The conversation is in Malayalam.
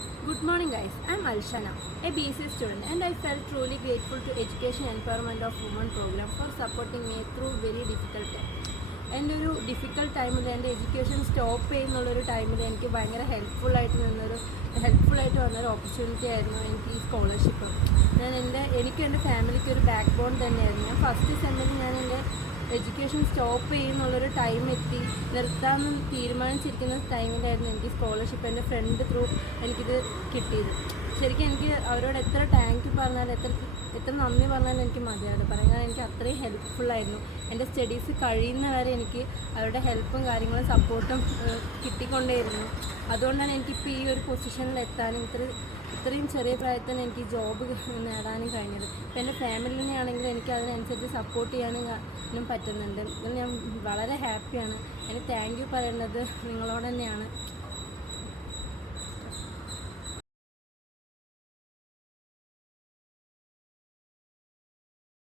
Good morning, guys. I'm Alshana, a BSc student, and I felt truly grateful to Education Empowerment of Women program for supporting me through very difficult time. എൻ്റെ ഒരു ഡിഫിക്കൽട്ട് ടൈമിൽ എൻ്റെ എഡ്യൂക്കേഷൻ സ്റ്റോപ്പ് ചെയ്യുന്നുള്ളൊരു ടൈമിൽ എനിക്ക് ഭയങ്കര ഹെൽപ്ഫുള്ളായിട്ട് വന്നൊരു ഓപ്പർച്യൂണിറ്റി ആയിരുന്നു എനിക്ക് ഈ സ്കോളർഷിപ്പ്. എനിക്കും എൻ്റെ ഫാമിലിക്ക് ഒരു ബാക്ക് ബോൺ തന്നെയായിരുന്നു. ഞാൻ ഫസ്റ്റ് സെമ്മിൽ ഞാൻ എൻ്റെ എഡ്യൂക്കേഷൻ സ്റ്റോപ്പ് ചെയ്യുന്നുള്ളൊരു ടൈം എത്തി നിർത്താമെന്ന് തീരുമാനിച്ചിരിക്കുന്ന ടൈമിലായിരുന്നു എനിക്ക് സ്കോളർഷിപ്പ് എൻ്റെ ഫ്രണ്ട് ത്രൂ എനിക്കിത് കിട്ടിയത്. ശരിക്കും എനിക്ക് അവരോട് എത്ര താങ്ക് യു പറഞ്ഞാലും എത്ര നന്ദി പറഞ്ഞാലും എനിക്ക് മതിയാവില്ല പറയാൻ. എനിക്ക് അത്രയും ഹെൽപ്ഫുള്ളായിരുന്നു. എൻ്റെ സ്റ്റഡീസ് കഴിയുന്നവരെ എനിക്ക് അവരുടെ ഹെൽപ്പും കാര്യങ്ങളും സപ്പോർട്ടും കിട്ടിക്കൊണ്ടേയിരുന്നു. അതുകൊണ്ടാണ് എനിക്കിപ്പോൾ ഈ ഒരു പൊസിഷനിൽ എത്താനും ഇത്രയും ചെറിയ പ്രായത്തിൽ എനിക്ക് ജോബ് നേടാനും കഴിഞ്ഞത്. ഇപ്പം എൻ്റെ ഫാമിലിനെ ആണെങ്കിൽ എനിക്ക് അതിനനുസരിച്ച് സപ്പോർട്ട് ചെയ്യാനും പറ്റുന്നുണ്ട്. ഇതിൽ ഞാൻ വളരെ ഹാപ്പിയാണ്. എനിക്ക് താങ്ക് യു പറയുന്നത് നിങ്ങളോട് തന്നെയാണ്.